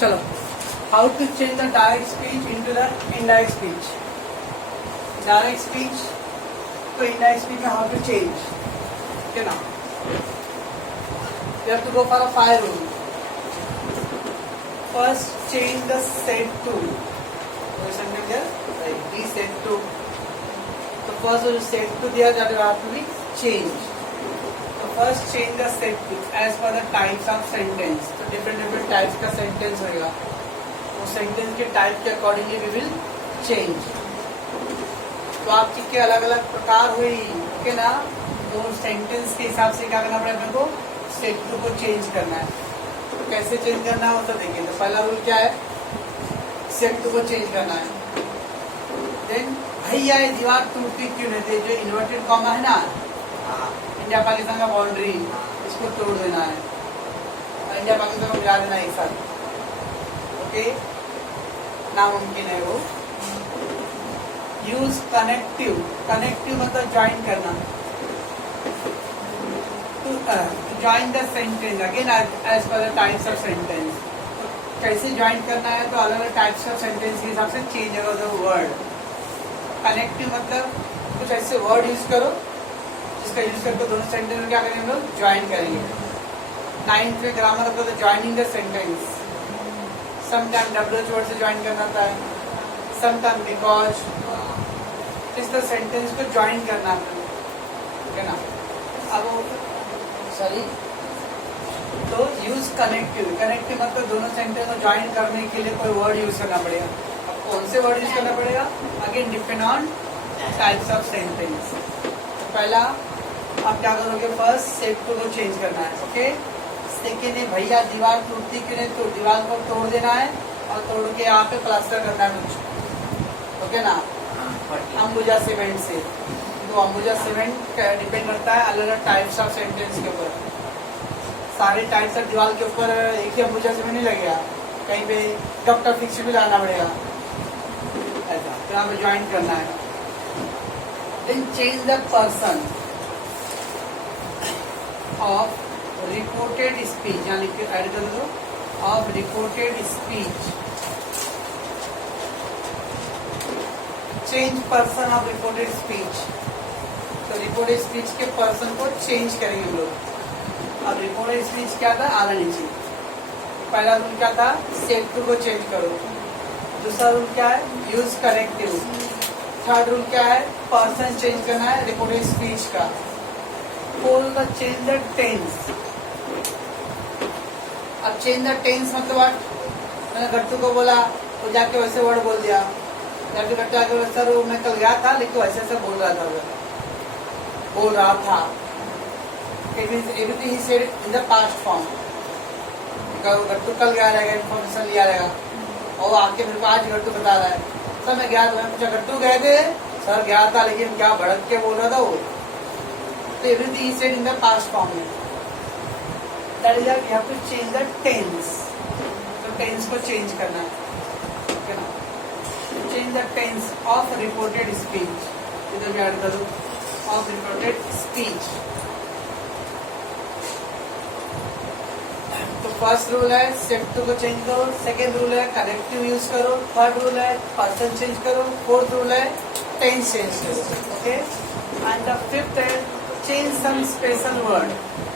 चलो, how to change the direct speech into the indirect speech. Direct speech तो indirect speech में how to change, okay now. You have to go for a fire rule. First, change the said to. Listen to here. Like he said to. So first, what is said to there that will have to be changed. So first, change the said to as per the types of sentence. So different types का sentence होगा. वो sentence के type के accordingly we will change. तो आपकी के अलग अलग प्रकार हुई, ओके ना. तो सेंटेंस के हिसाब से क्या करना पड़ेगा, मेरे को सेट टू को चेंज करना है. तो कैसे चेंज करना है वो तो देखिए. तो पहला रूल क्या है, सेट टू को चेंज करना है. देन भैया ये दीवार टूटती क्यों नहीं थी, जो इन्वर्टेड कॉमा है ना, इंडिया पाकिस्तान का बाउंड्री, इसको तोड़ देना है. इंडिया पाकिस्तान को मिला देना एक साथ, ओके. नामुमकिन है वो. Use connective. कनेक्टिव मतलब ज्वाइन करना. To join the sentence again as per the types of sentence. कैसे ज्वाइन करना है, तो अलग अलग टाइप्स ऑफ सेंटेंस के हिसाब से चेंज होगा द वर्ड. कनेक्टिव मतलब कुछ ऐसे वर्ड यूज करो जिसका यूज करके दोनों सेंटेंस में क्या करेंगे हम लोग, ज्वाइन करेंगे. 9th में ग्रामर होता है joining the sentence. Sometime WH word से ज्वाइन करना होता है, समटाइम बिकॉज. इस तरह सेंटेंस को ज्वाइन करना है ना. अब सॉरी, तो यूज कनेक्टिव. कनेक्टिव मतलब दोनों सेंटेंस को ज्वाइन करने के लिए कोई वर्ड यूज करना पड़ेगा. अब कौन से वर्ड यूज करना पड़ेगा, again depend on types of sentence. पहला आप क्या करोगे, फर्स्ट सेट टू को चेंज करना है, ओके. सेकेंड है भैया दीवार टूटती क्यों नहीं, तो दीवार को तोड़ देना है और तोड़ के यहाँ पे प्लास्टर करना है कुछ, ओके ना, अंबुजा सीमेंट से. तो अंबुजा सीमेंट डिपेंड करता है अलग अलग टाइप्स ऑफ सेंटेंस के ऊपर. सारे टाइप्स ऑफ दीवार के ऊपर एक ही अंबुजा सीमेंट नहीं लगेगा, कहीं पे डॉक्टर फिक्स भी लगाना पड़ेगा. ऐसा तो यहाँ पे ज्वाइन करना है. Then change the person of reported speech, यहाँ लिख के ऐड कर दो, of reported speech. Change person of reported speech. तो रिपोर्टेड स्पीच के पर्सन को चेंज करेंगे हम लोग. अब रिपोर्टेड स्पीच क्या था, आना नीचे. पहला रूल क्या था, सेट टू को चेंज करो. दूसरा रूल क्या है, यूज कनेक्टिव. थर्ड रूल क्या है, पर्सन चेंज करना है रिपोर्टेड स्पीच का. फोर्थ का चेंज द टेंस. अब चेंज द टेंस मतलब मैंने गट्टू को बोला, वो जाके वैसे वर्ड बोल दिया. जाके गट्टू आके सर मैं कल गया था लेकिन वैसे ऐसे बोल रहा था. It means everything he said in the past form. गट्टू कल गया रहेगा, इन्फॉर्मेशन लिया रहेगा, और आके मेरे को आज गट्टू बता रहा है सर मैं गया था. मैं पूछा गट्टू गए थे, सर गया था लेकिन क्या भड़क के बोल रहा था वो. तो everything he said in the past form. That is that you have to change the tense. तो tense को change करना है, okay ना. Change the tense of reported speech. इधर भी ऐड कर दो, of reported speech. तो फर्स्ट रूल है सेट टू को चेंज करो. सेकेंड रूल है कनेक्टिव यूज करो. थर्ड रूल है पर्सन चेंज करो. फोर्थ रूल है टेंस चेंज करो, ओके. एंड द फिफ्थ है चेंज सम स्पेशल वर्ड.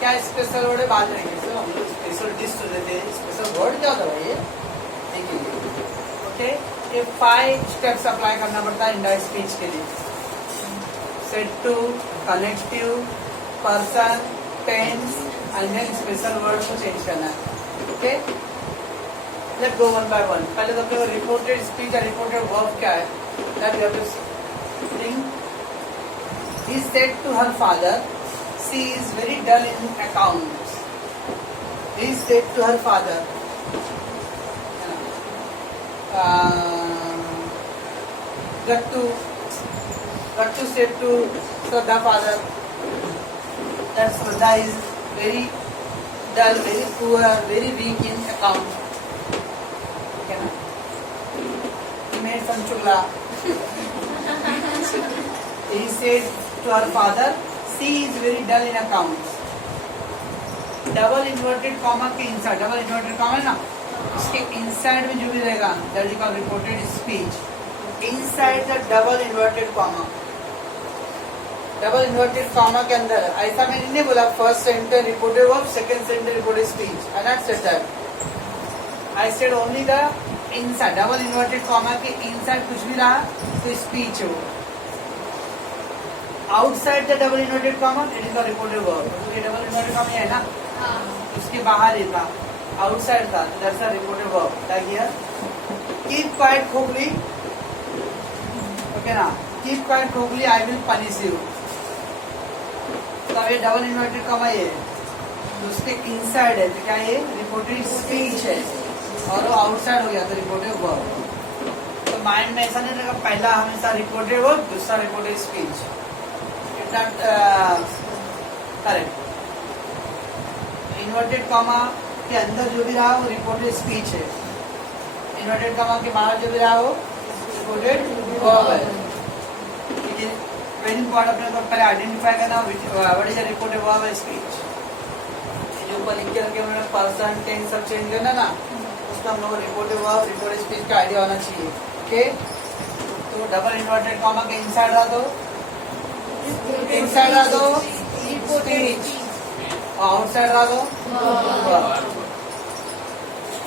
क्या स्पेशल वर्ड है, बात रहेंगे. सर हम लोग स्पेशल डिश तो देते हैं, स्पेशल वर्ड क्या होता है ये देखिए, ओके. ये 5 स्टेप्स अप्लाई करना पड़ता है इंडायरेक्ट स्पीच के लिए. Said to, connective, person, tense and then special word को चेंज करना है, okay. Let's go one by one. पहले तो अपने को रिपोर्टेड स्पीच और रिपोर्टेड वर्ब क्या है, that you have to think. He said to her father she is very dull in accounts. He said to her father. Gattu said to Shraddha father that Shraddha is very dull, very poor, very weak in account. Okay, na? He made some chugla. He said to her father, she is very dull in accounts. Double inverted comma के insert, double inverted comma है ना, इसके inside में जो भी रहेगा that is called reported speech inside the double inverted comma. Double inverted comma के अंदर ऐसा मैंने नहीं बोला first sentence reported verb, second sentence reported speech. I not said that, I said only the inside. Double inverted comma के inside कुछ भी रहा तो स्पीच है वो। Outside the double inverted comma it is the reported verb. ये double inverted comma है ना, उसके बाहर ही था, आउटसाइड था, that's a reported verb. Like here keep quiet खोखली, ओके ना, कीप क्वाइट खोखली आई विल पनिश यू। तो ये डबल इन्वर्टेड कॉमा ये तो उसके इनसाइड है तो क्या ये रिपोर्टेड स्पीच है और वो आउटसाइड हो गया तो रिपोर्टेड वर्ब। तो माइंड में ऐसा नहीं रहेगा पहला हमेशा रिपोर्टेड वर्ब दूसरा reported speech. It's not correct. Inverted comma के अंदर जो भी रहा वो रिपोर्टेड स्पीच है, इन्वर्टेड कॉमा के बाहर जो भी रहा वो रिपोर्टेड वर्ब है। वेरी इंपॉर्टेंट अपने को पहले आइडेंटिफाई करना what is a reported verb and speech. जो ऊपर लिख के रखे उन्होंने पर्सन टेंस सब चेंज करना ना, उसका हम लोग रिपोर्टेड वर्ब रिपोर्टेड स्पीच का आइडिया होना चाहिए। ओके, तो डबल इन्वर्टेड कॉमा के इनसाइड रहा दो, इनसाइड रहा दो स्पीच, आउटसाइड रहा दो वर्ब।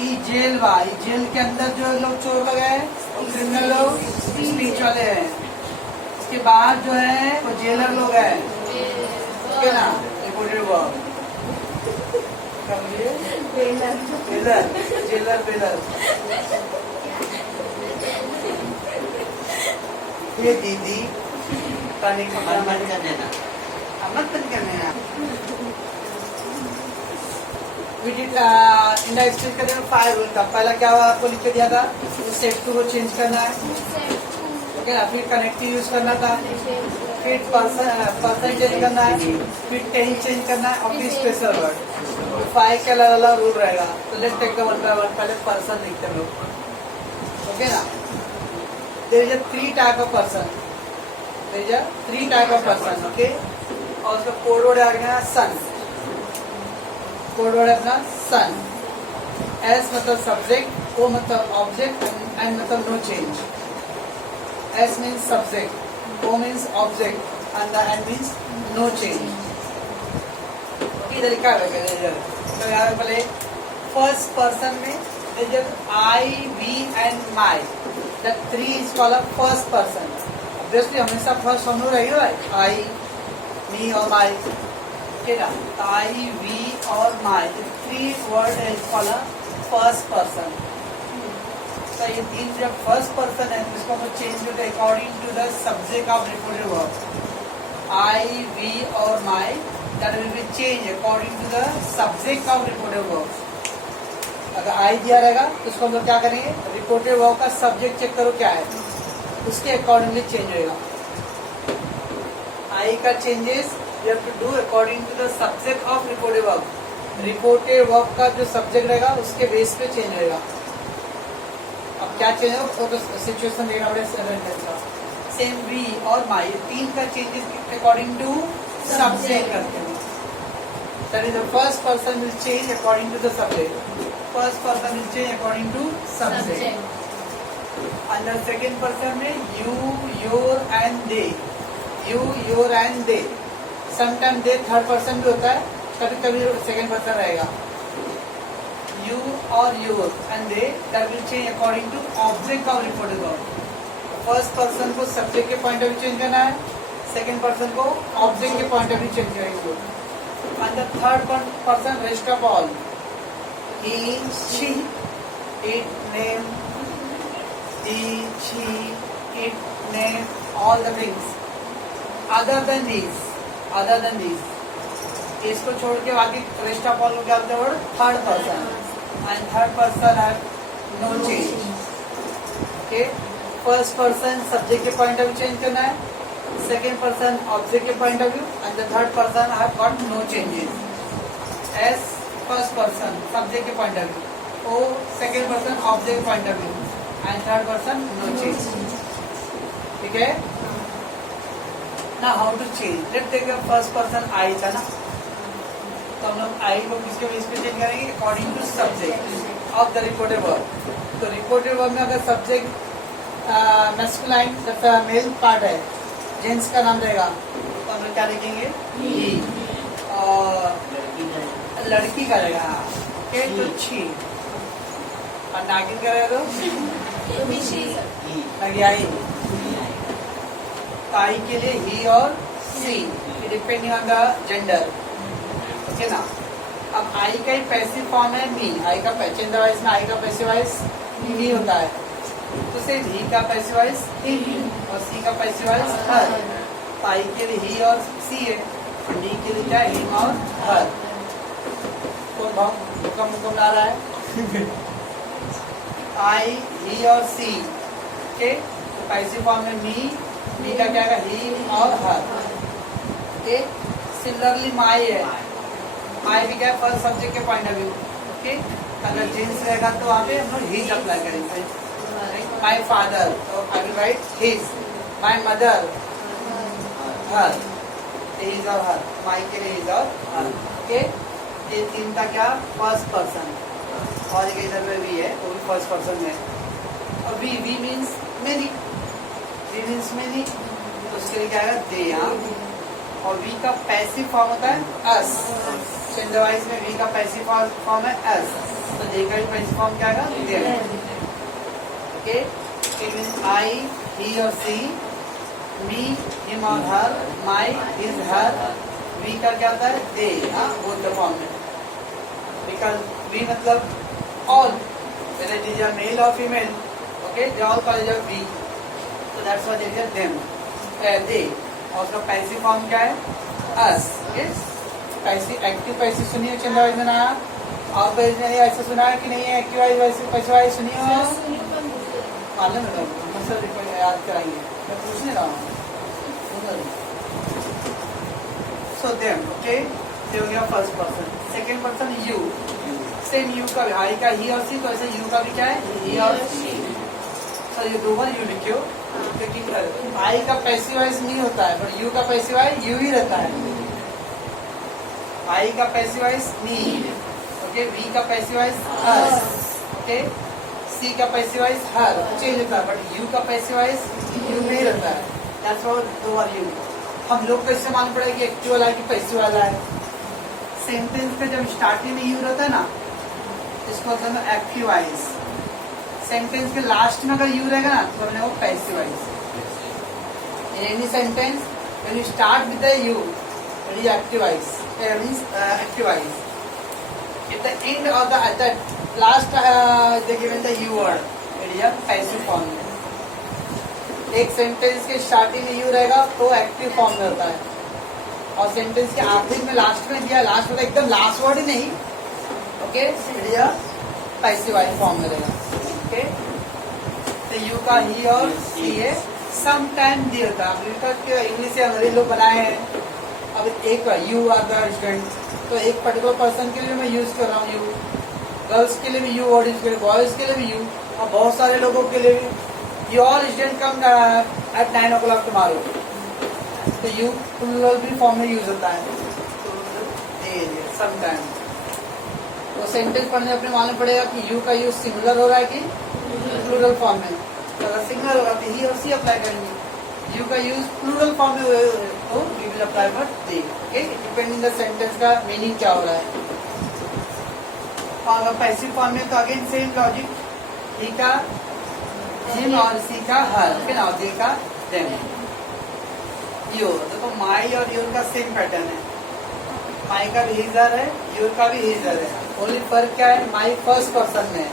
ई जेल बा, ई जेल के अंदर जो लोग चोर लोग हैं वो क्रिमिनल लोग स्पीच वाले हैं, के बाहर जो है वो जेलर लोग हैं, ओके ना, reported verb. Jailer jailer baler. ये दीदी पानी का मत करने ना, मत करने ना। इंडा एक्सचेंज करने में 5 रूल था। पहला क्या हुआ आपको लिख के दिया था, सेट टू को चेंज करना है, ओके ना, फिर कनेक्टिव यूज करना था, फिर पर्सन चेंज करना है, फिर टेंस चेंज करना है और फिर स्पेशल वर्ड। 5 के अलग अलग रूल रहेगा। तो let's take the one by one. पहले पर्सन लिखते हैं लोग, ओके ना। There is 3 type of person, there is 3 type of person, okay. और उसका कोड वर्ड आ गया सन, कोड वर्ड है अपना सन। एस मतलब सब्जेक्ट, ओ मतलब ऑब्जेक्ट, एंड मतलब no change. S means subject, O means object, and the N means no change. Okay, इधर क्या है इधर? तो यहाँ पहले first person में इधर I, we and my. The 3 is called a first person. Obviously हमेशा first हम लोग रहेगा I, me और my. ठीक है? I, we और my. The 3 word is called a first person. ये 3 जब फर्स्ट पर्सन है तो इसको चेंज करते according to the subject of reported verb. I, we और my that will be change according to the subject of reported verb. अगर I दिया रहेगा तो उसको हम लोग क्या करेंगे, रिपोर्टेड वर्ब का सब्जेक्ट चेक करो क्या है, उसके अकॉर्डिंगली चेंज होगा। आई का changes you have to do according to the subject of reported verb. Reported verb का जो सब्जेक्ट रहेगा उसके बेस पे चेंज होगा। अब क्या चेंज होगा तो सिचुएशन देगा का। सेम वी और माई 3 का चेंजेस अकॉर्डिंग टू सब्जेक्ट करते हैं। That is the first person will change according to the subject. First person will change according to subject. अंदर सेकेंड पर्सन में you, your and they, you, your and they. Sometime they third person भी होता है, कभी कभी second person रहेगा। You or your and they that will change according to object of reported verb. First person को subject के point of view change करना है, सेकेंड पर्सन को ऑब्जेक्ट के पॉइंट ऑफ व्यू चेंज करेंगे। And the third person rest of all, he, she, it, name, he, she, it, name, all the things. Other than these, इसको छोड़ के बाकी rest of all को क्या बोलते हैं, third person. And third person have no change. Okay, first person subject के point of view change करना है, second person object के point of view, and the third person have got no changes. S first person subject के point of view, O second person object point of view, and third person no change. ठीक है? Now how to change? Let's take a first person I था ना, तो हम लोग आई को किसके बेस पे चेंज करेंगे, according to subject. Of the reported verb. तो रिपोर्टेड वर्ब में अगर सब्जेक्ट मैस्कुलाइन मेल पार्ट है, जेंट्स का नाम रहेगा, तो हम लोग क्या लिखेंगे? ही। और लड़की का रहेगा ओके तो शी। और नागिन का रहेगा तो लगी आई। आई के लिए ही और she, depending on the gender, okay ना। अब आई का ही पैसिव फॉर्म है मी। आई का चेंज वाइज में आई का पैसिव वाइज मी होता है, तो सिर्फ ही का पैसिव वाइज हिम और सी का पैसिव वाइज हर। आई के लिए ही और सी है, और डी के लिए क्या है? हिम और हर। कौन भाव मुकम ला रहा है? आई, ही और सी के पैसिव फॉर्म में मी का क्या है? ही और हर। ओके, सिमिलरली माई है, माई भी क्या है? फर्स्ट सब्जेक्ट के पॉइंट ऑफ व्यू। ओके, अगर जेंट्स रहेगा तो वहाँ पे हम लोग हिज अप्लाई करेंगे। माई फादर, तो I will write his. My mother, her. His और हर, माई के लिए हिज और हर। ओके, ये तीन का क्या? First person. और एक इधर में भी है, वो भी फर्स्ट पर्सन में। और we means many, we means many, तो उसके लिए क्या आएगा? दे। यहाँ और वी का पैसिव फॉर्म होता है अस। चेंजवाइज में वी का पैसिव फॉर्म है अस, तो दे का भी पैसिव फॉर्म क्या आएगा? There. Okay, it means I, he और सी, मी, हिम और हर, माई, हिज, हर। वी का क्या होता है? दे। बोथ द फॉर्म में, बिकॉज वी मतलब all, whether it is a male or female, okay, they all call it a we, so that's why they are them, they। और उसका passive form क्या है? अस। पैसिव, एक्टिव पैसिव सुनी हो चंदा wise में ना? और पेज में ऐसा सुना है कि नहीं है? एक्टिव वाइज पैसिव वाइज सुनी हो? मालूम है लोग, याद कराएंगे, मैं पूछने रहा हूँ। सो देम, ओके, ये हो गया first person. Second person you, same you का भी, आई का ही और सी, तो ऐसे यू का भी क्या है? ही और सी। सर ये दो बार यू लिखियो, क्योंकि आई का पैसिव वाइज नहीं होता है, पर यू का पैसिव वाइज यू ही रहता है। आई का passive wise me, okay, we का passive wise us, okay, she का पैसिव वाइज हर, चेंज होता है, बट यू का पैसिव वाइज यू नहीं रहता है। दैट्स व्हाट दो बार यू। हम लोग को इससे मालूम पड़ेगा कि एक्टिव वाला है कि पैसिव वाला है। सेंटेंस में जब स्टार्टिंग में यू रहता है ना, इसको मतलब है एक्टिव वाइज। सेंटेंस के लास्ट में अगर यू रहेगा ना, तो हमने वो passive wise. In any sentence when you start with the you, it is active voice, means active voice. At the end of the at the last they given the you word, it is a passive form में। एक sentence के starting में you रहेगा तो active form में होता है, और सेंटेंस के आखिर में लास्ट में दिया, लास्ट में एकदम लास्ट वर्ड ही नहीं, okay, it is a passive wise form में रहेगा। ओके, तो यू का ही और सी है, सम टाइम दी होता है। इंग्लिश से अंग्रेजी लोग बनाए हैं। अब एक यू आर द स्टूडेंट, तो एक पर्टिकुलर पर्सन के लिए मैं यूज कर रहा हूँ यू, गर्ल्स के लिए भी यू वर्ड यूज कर, बॉयज के लिए भी यू, और बहुत सारे लोगों के लिए भी you all student come at 9 o'clock tomorrow, तो यू प्लूरल भी फॉर्म में यूज होता है। सम टाइम तो सेंटेंस पढ़ने अपने मालूम पड़ेगा कि यू का यूज सिंगुलर हो रहा है कि प्लूरल फॉर्म में। तो अगर सिंगुलर होगा तो ही और सी अप्लाई करेंगे, यू का यूज प्लूरल फॉर्म में तो we will apply for they. Okay, depending the sentence का मीनिंग क्या हो रहा है। और अगर पैसिव फॉर्म में तो अगेन सेम लॉजिक, ही का हिम और सी का हर, फिर और दे का देम। योर, देखो माई और योर का सेम पैटर्न है, माई का भी हिजर है, योर का भी हिजर है। ओनली फर्क क्या है? माई फर्स्ट पर्सन में है,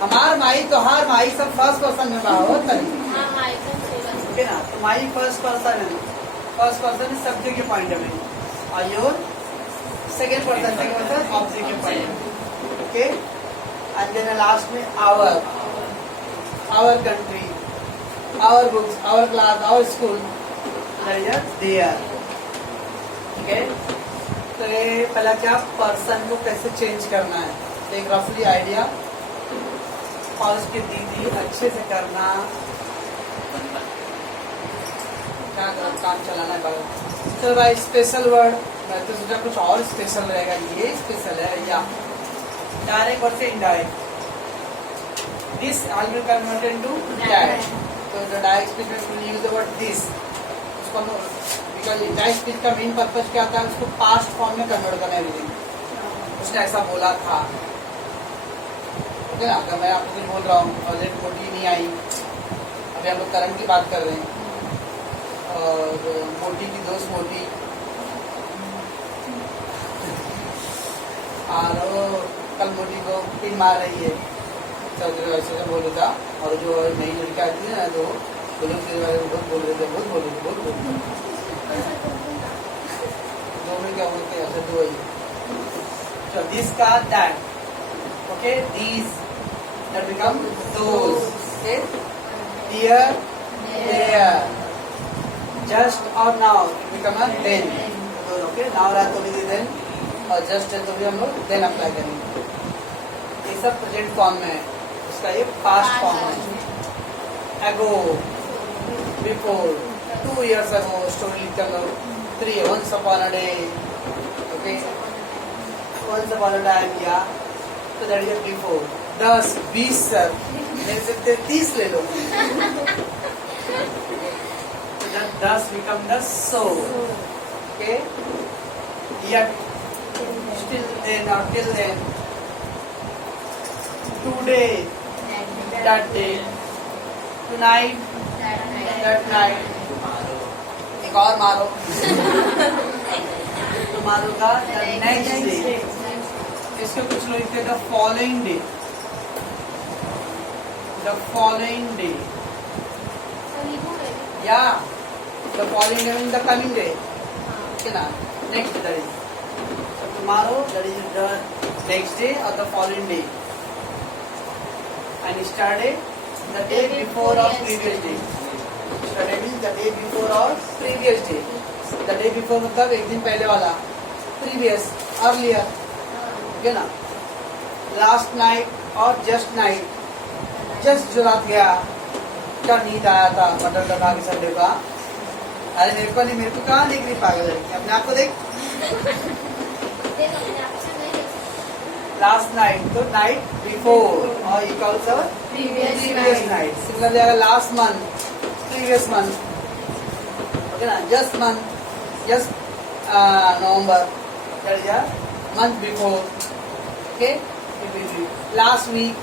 हमार माई तो हर माई सब फर्स्ट पर्सन में होता है, ओके ना। तो माई फर्स्ट पर्सन है, फर्स्ट पर्सन इज सब्जेक्ट के पॉइंट ऑफ व्यू, और योर सेकेंड पर्सन ऑब्जेक्ट के point of view. Okay, and then last में our, our country, our books, our class, our school, there. Okay, तो ये पहला क्या, person को कैसे चेंज करना है, तो एक रफली आइडिया, और उसकी दीदी अच्छे से करना, क्या काम चलाना है बाबू। चलो भाई, स्पेशल वर्ड, मैं तो सोचा कुछ और स्पेशल रहेगा, ये स्पेशल है या डायरेक्ट वर्ड से indirect. This all will convert into that. So the direct speech में we use the word this. उसको हम because direct speech का main purpose क्या था? उसको past form में convert करना everything. उसने ऐसा बोला था. ओके ना? अगर मैं आपको कुछ बोल रहा हूँ और लेट मोटी नहीं आई. अभी हम लोग करंट की बात कर रहे हैं. और मोटी की दोस्त मोटी. और कल मोटी को पिन मार रही है. चौधरी वैसे से बोल रहा था. और जो नई लड़की आती है ना तो वो लोग तेरे बारे में बहुत बोल रहे थे. बहुत बोल रहे. दो में क्या बोलते हैं? ऐसे दो ही. So this का that. Okay, these that become those. Okay, here, there. Just or now it become a then. Okay, now रात को भी then और just है तो भी हम लोग then अप्लाई करेंगे. ये सब प्रेजेंट फॉर्म में है. उसका ये पास्ट फॉर्म है. Ago, before, 2 years ago story लिखते हम लोग. 3 once upon a day. Okay, once upon a time या तो that is before. 10, 20 सर ले सकते 30 ले लो. So that 10 become the so. Okay, yet still then or till then. Today, that day. Tonight, that night. एक और मारो. tomorrow का the next day. इसको कुछ लोग लिखते हैं the following day. The following day. Yeah. The following day means the coming day. Okay ना? Next that is. So tomorrow that is the next day or the following day. And yesterday the day before or previous day. Yesterday means the day before or previous day. The day before मतलब एक दिन पहले वाला. Previous, earlier. Okay ना? Last night or just night. Just जो रात गया क्या नींद आया था मटर का खा के संडे का. अरे मेरे को नहीं, मेरे को कहाँ देख रही पागल लड़की. अपने आप को देख. Last night तो night before और you call it previous night. Similarly अगर last month, previous month. Okay ना? Just month, just November. That is a month before. Okay? Last week,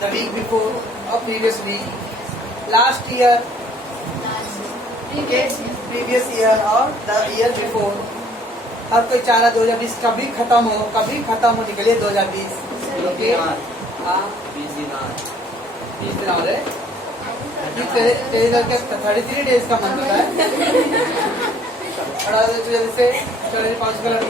the week before or previous week. Last year. Okay? Previous year or the year before. हर कोई चाह रहा 2020 कभी खत्म हो निकले 2020. Okay हाँ 20 दिन और है. तेरे इधर क्या 33 डेज का मंथ होता है. बड़ा जल्दी से 5 कलर